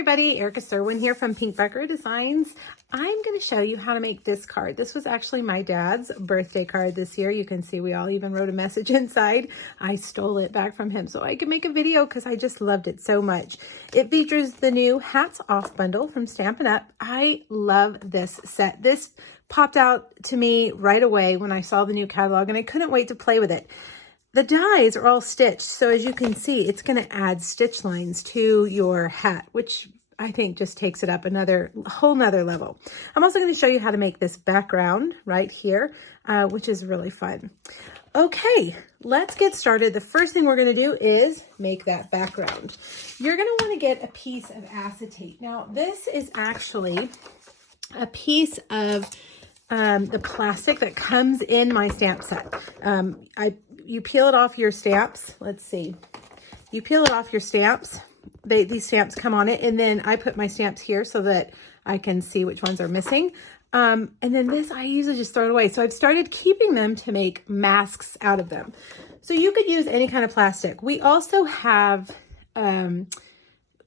everybody, Erica Serwin here from Pink Bucker Designs. I'm going to show you how to make this card. This was actually my dad's birthday card this year. You can see we all even wrote a message inside. I stole it back from him so I could make a video because I just loved it so much. It features the new Hats Off bundle from Stampin' Up. I love this set. This popped out to me right away when I saw the new catalog and I couldn't wait to play with it. The dies are all stitched, so as you can see, it's going to add stitch lines to your hat, which I think just takes it up a whole nother level. I'm also going to show you how to make this background right here, which is really fun. Okay, let's get started. The first thing we're going to do is make that background. You're going to want to get a piece of acetate. Now, this is actually a piece of the plastic that comes in my stamp set. You peel it off your stamps. Let's see. You peel it off your stamps. These stamps come on it, and then I put my stamps here so that I can see which ones are missing. And then this, I usually just throw it away. So I've started keeping them to make masks out of them. So you could use any kind of plastic. We also have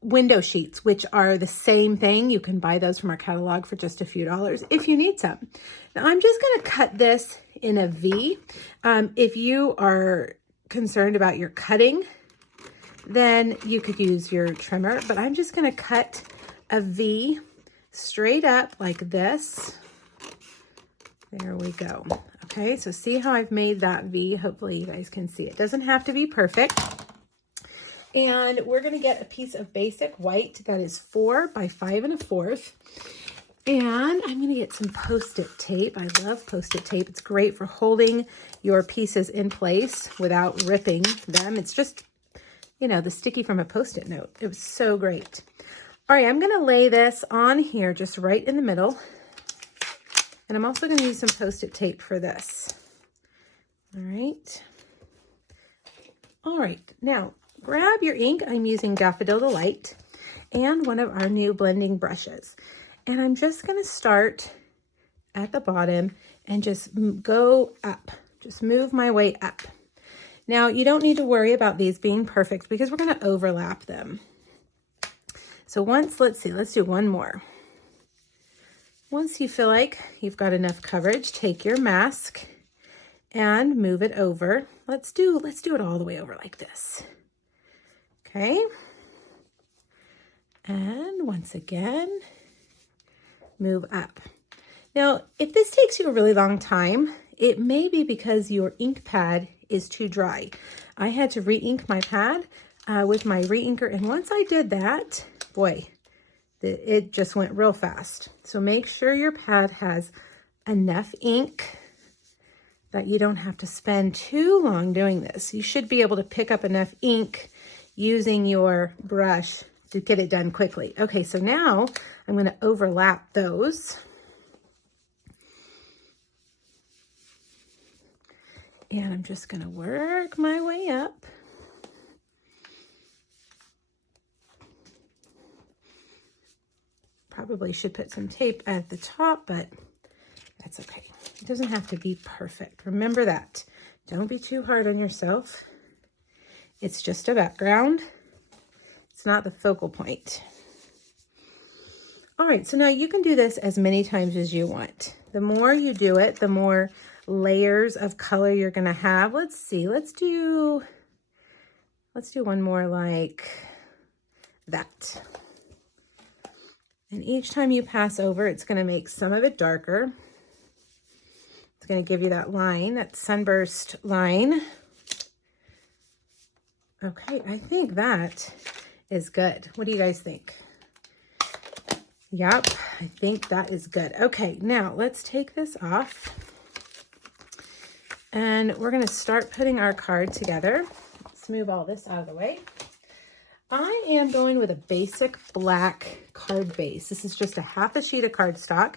window sheets, which are the same thing. You can buy those from our catalog for just a few dollars if you need some. Now I'm just going to cut this in a V. If you are concerned about your cutting, then you could use your trimmer, but I'm just going to cut a V straight up like this. There we go. Okay, so see how I've made that V? Hopefully you guys can see it. Doesn't have to be perfect. And we're going to get a piece of basic white that is 4 by 5 1/4. And I'm going to get some Post-it tape. I love Post-it tape. It's great for holding your pieces in place without ripping them. It's just, you know, the sticky from a Post-it note. It was so great. All right, I'm going to lay this on here just right in the middle. And I'm also going to use some Post-it tape for this. All right. All right, now grab your ink. I'm using Daffodil Delight and one of our new blending brushes. And I'm just going to start at the bottom and just go up. Just move my way up. Now, you don't need to worry about these being perfect because we're going to overlap them. So let's do one more. Once you feel like you've got enough coverage, take your mask and move it over. Let's do it all the way over like this. Okay. And once again, move up. Now, if this takes you a really long time, it may be because your ink pad is too dry. I had to re-ink my pad with my re-inker, and once I did that, boy, it just went real fast. So make sure your pad has enough ink that you don't have to spend too long doing this. You should be able to pick up enough ink using your brush to get it done quickly. Okay, so now I'm going to overlap those. And I'm just going to work my way up. Probably should put some tape at the top, but that's okay. It doesn't have to be perfect. Remember that. Don't be too hard on yourself. It's just a background. It's not the focal point. All right, so now you can do this as many times as you want. The more you do it, the more layers of color you're going to have. Let's see. Let's do one more like that. And each time you pass over, it's going to make some of it darker. It's going to give you that line, that sunburst line. Okay, I think that is good. What do you guys think? Yep, I think that is good. Okay, now let's take this off. And we're going to start putting our card together. Let's move all this out of the way. I am going with a basic black card base. This is just a half a sheet of cardstock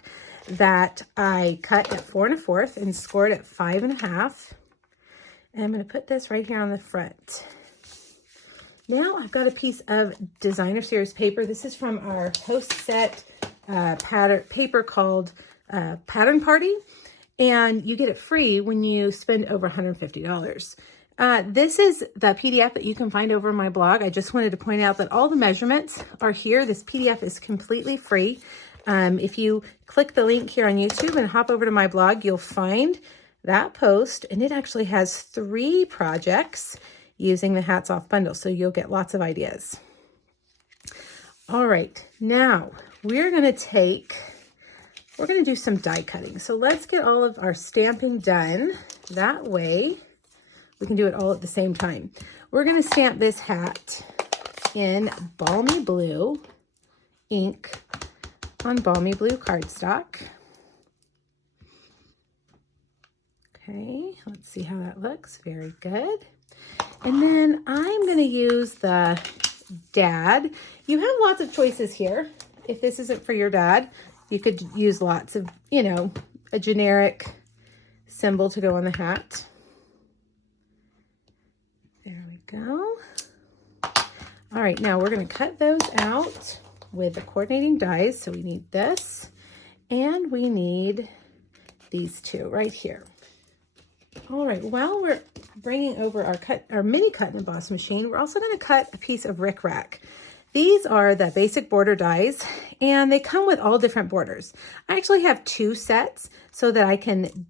that I cut at 4 1/4 and scored at 5 1/2. And I'm going to put this right here on the front. Now I've got a piece of designer series paper. This is from our post set paper called Pattern Party. And you get it free when you spend over $150. This is the PDF that you can find over my blog. I just wanted to point out that all the measurements are here. This PDF is completely free. If you click the link here on YouTube and hop over to my blog, you'll find that post, and it actually has 3 projects using the Hats Off bundle, so you'll get lots of ideas. All right, now we're going to do some die cutting. So let's get all of our stamping done. That way we can do it all at the same time. We're going to stamp this hat in Balmy Blue ink on Balmy Blue cardstock. Okay, let's see how that looks. Very good. And then I'm going to use the dad. You have lots of choices here. If this isn't for your dad, you could use lots of, you know, a generic symbol to go on the hat. There we go. All right, now we're going to cut those out with the coordinating dies. So we need this, and we need these 2 right here. All right, while we're bringing over our mini cut and emboss machine, we're also going to cut a piece of rickrack. These are the basic border dies, and they come with all different borders. I actually have 2 sets so that I can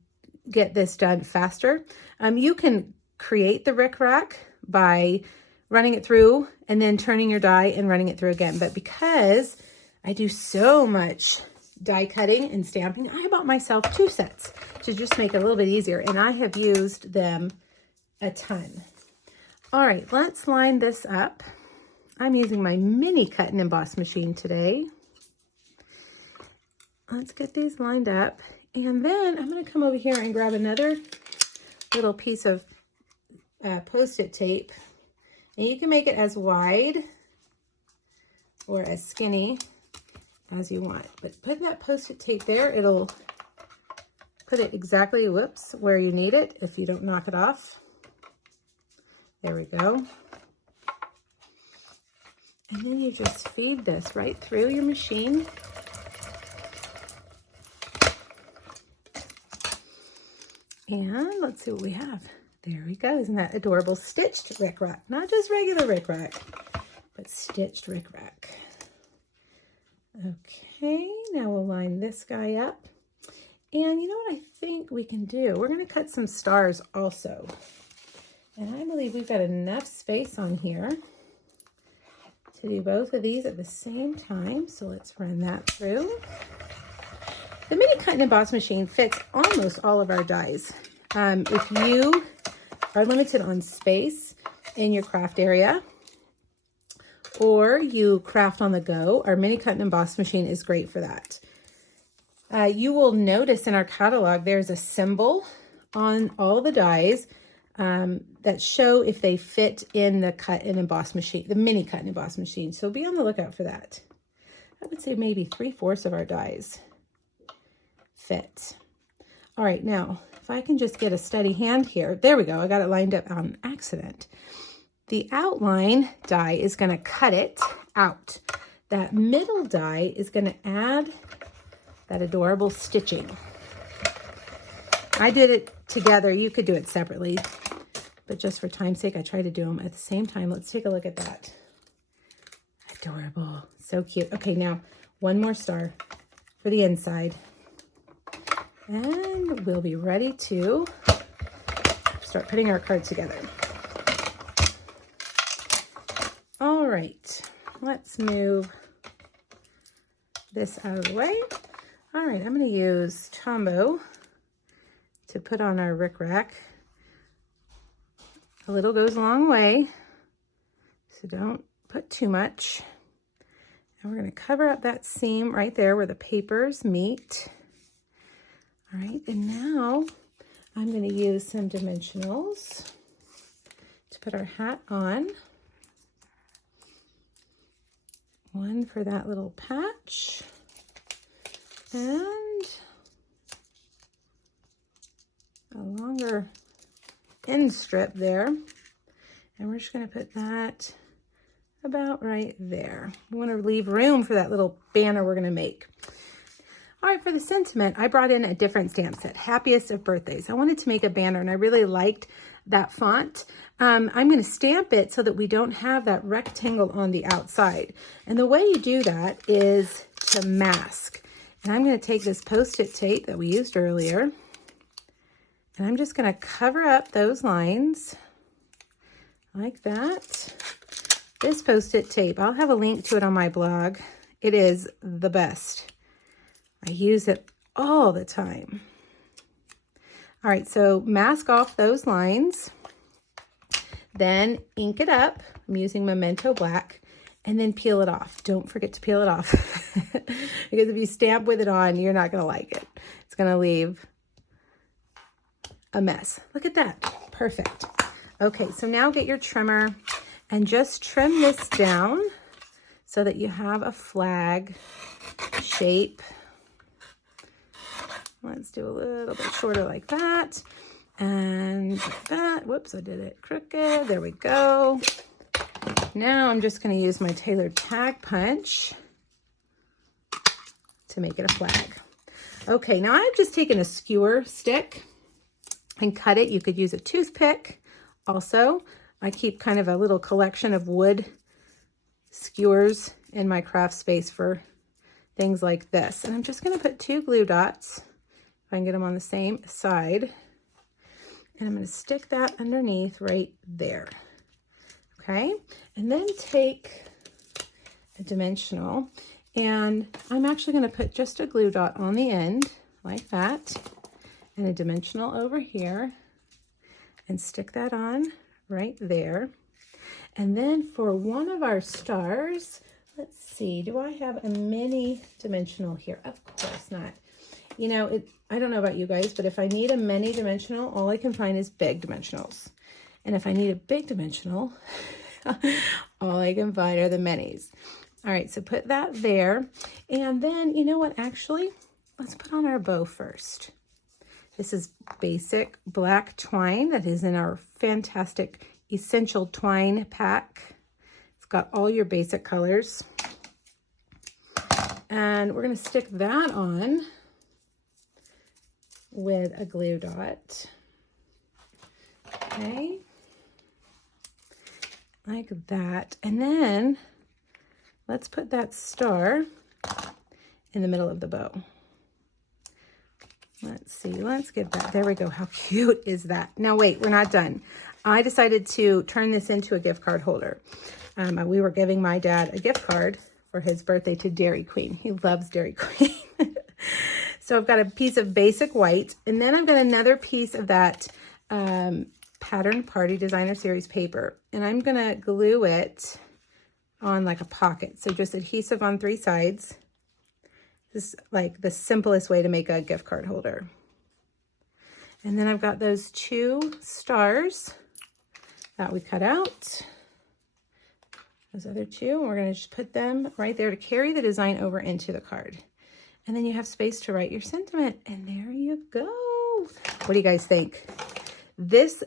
get this done faster. You can create the rickrack by running it through and then turning your die and running it through again. But because I do so much die cutting and stamping, I bought myself 2 sets to just make it a little bit easier, and I have used them a ton. All right, let's line this up. I'm using my mini cut and emboss machine today. Let's get these lined up, and then I'm going to come over here and grab another little piece of Post-it tape, and you can make it as wide or as skinny as you want, but put that Post-it tape there. It'll put it exactly, whoops, where you need it if you don't knock it off. There we go. And then you just feed this right through your machine. And let's see what we have. There we go. Isn't that adorable? Stitched rickrack. Not just regular rickrack, but stitched rickrack. Okay, now we'll line this guy up. And you know what I think we can do? We're going to cut some stars also. And I believe we've got enough space on here to do both of these at the same time. So let's run that through. The mini cut and emboss machine fits almost all of our dies. If you are limited on space in your craft area, or you craft on the go, our mini cut and emboss machine is great for that. You will notice in our catalog, there's a symbol on all the dies that show if they fit in the cut and emboss machine, the mini cut and emboss machine. So be on the lookout for that. I would say maybe 3/4 of our dies fit. All right, now, if I can just get a steady hand here. There we go. I got it lined up on accident. The outline die is going to cut it out. That middle die is going to add that adorable stitching. I did it together. You could do it separately, but just for time's sake, I try to do them at the same time. Let's take a look at that. Adorable. So cute. Okay, now one more star for the inside. And we'll be ready to start putting our cards together. All right, let's move this out of the way. All right, I'm going to use Tombow to put on our rickrack. A little goes a long way, so don't put too much. And we're going to cover up that seam right there where the papers meet. All right, and now I'm going to use some dimensionals to put our hat on. One for that little patch, and a longer end strip there. And we're just going to put that about right there. We want to leave room for that little banner we're going to make. All right, for the sentiment, I brought in a different stamp set, Happiest of Birthdays. I wanted to make a banner, and I really liked that font, I'm going to stamp it so that we don't have that rectangle on the outside. And the way you do that is to mask. And I'm going to take this Post-it tape that we used earlier, and I'm just going to cover up those lines like that. This Post-it tape, I'll have a link to it on my blog. It is the best. I use it all the time. All right, so mask off those lines, then ink it up. I'm using Memento Black, and then peel it off. Don't forget to peel it off because if you stamp with it on, you're not gonna like it. It's gonna leave a mess. Look at that, perfect. Okay, so now get your trimmer and just trim this down so that you have a flag shape. Let's do a little bit shorter like that. And that, whoops, I did it crooked. There we go. Now I'm just going to use my tailored tag punch to make it a flag. Okay, now I've just taken a skewer stick and cut it. You could use a toothpick also. I keep kind of a little collection of wood skewers in my craft space for things like this. And I'm just going to put 2 glue dots, if I can get them on the same side. And I'm going to stick that underneath right there. Okay, and then take a dimensional, and I'm actually going to put just a glue dot on the end like that, and a dimensional over here, and stick that on right there. And then for one of our stars, let's see, do I have a mini dimensional here? Of course not. You know, I don't know about you guys, but if I need a mini dimensional, all I can find is big dimensionals. And if I need a big dimensional, all I can find are the minis. All right, so put that there. And then, you know what, actually, let's put on our bow first. This is basic black twine that is in our fantastic essential twine pack. It's got all your basic colors. And we're going to stick that on with a glue dot. Okay. Like that. And then let's put that star in the middle of the bow. Let's see, let's give that, there we go. How cute is that? Now wait, we're not done. I decided to turn this into a gift card holder. We were giving my dad a gift card for his birthday to Dairy Queen. He loves Dairy Queen. So I've got a piece of basic white, and then I've got another piece of that Pattern Party Designer Series paper, and I'm gonna glue it on like a pocket. So just adhesive on 3 sides. This is like the simplest way to make a gift card holder. And then I've got those 2 stars that we cut out. Those other 2, and we're gonna just put them right there to carry the design over into the card. And then you have space to write your sentiment, and there you go. What do you guys think? This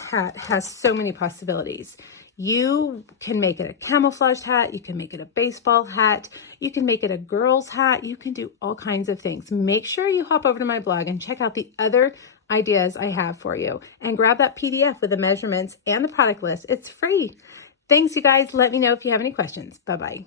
hat has so many possibilities. You can make it a camouflage hat. You can make it a baseball hat. You can make it a girl's hat. You can do all kinds of things. Make sure you hop over to my blog and check out the other ideas I have for you, and grab that PDF with the measurements and the product list. It's free. Thanks, you guys. Let me know if you have any questions. Bye-bye.